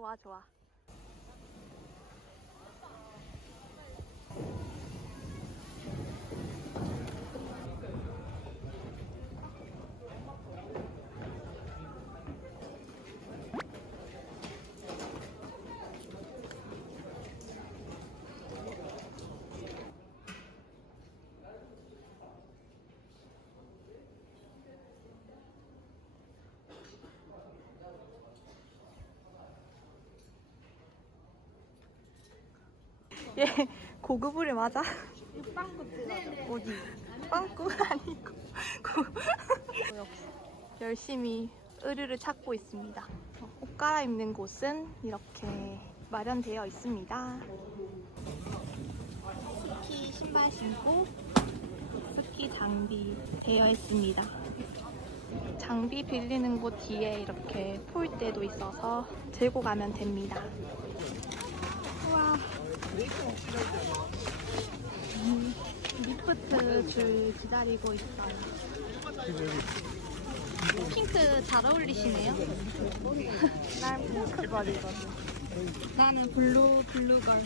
좋아 좋아. 얘 고급으로 맞아? 어디? 빵꾸 아니고 고- 열심히 의류를 찾고 있습니다. 어, 옷 갈아입는 곳은 이렇게 마련되어 있습니다. 스키 신발 신고 스키 장비 되어 있습니다. 장비 빌리는 곳 뒤에 이렇게 폴대도 있어서 들고 가면 됩니다. 우와. 음, 리프트 줄 기다리고 있어요. 핑크 잘 어울리시네요. 난 핑크 거리거든. 나는 블루 블루 걸.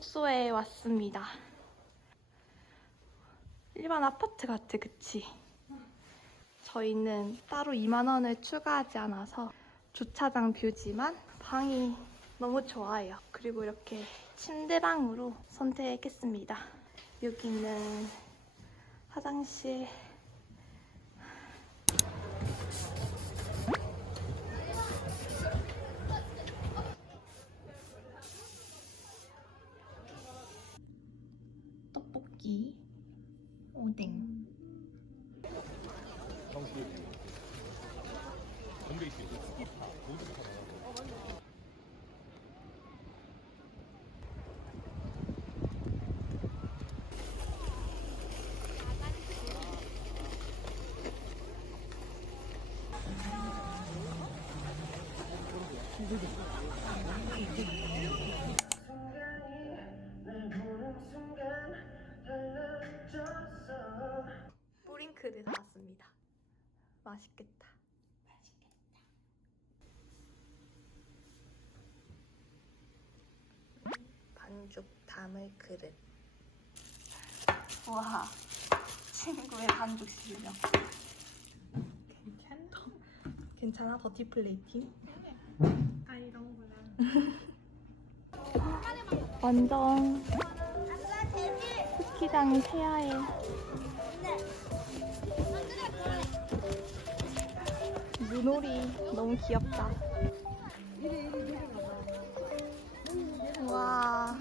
숙소에 왔습니다. 일반 아파트 같아, 그치? 저희는 따로 2만 원을 추가하지 않아서 주차장 뷰지만 방이 너무 좋아요. 그리고 이렇게 침대방으로 선택했습니다. 여기는 화장실. 떡볶이, 오뎅. 뿌링클을 사왔습니다. 맛있겠다. 맛있겠다. 반죽 담을 그릇. 와, 친구의 반죽 실력. 괜찮아? 괜찮아? 더티 플레이팅? 아니 너무 몰라. 완전 스키장이 새하얘. 물놀이 너무 귀엽다. 와.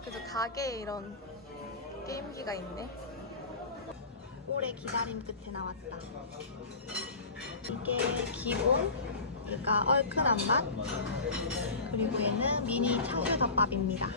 그래도 가게에 이런 게임기가 있네. 오래 기다림 끝에 나왔다. 이게 기본, 그러니까 얼큰한 맛. 그리고 얘는 미니 참교덮밥입니다.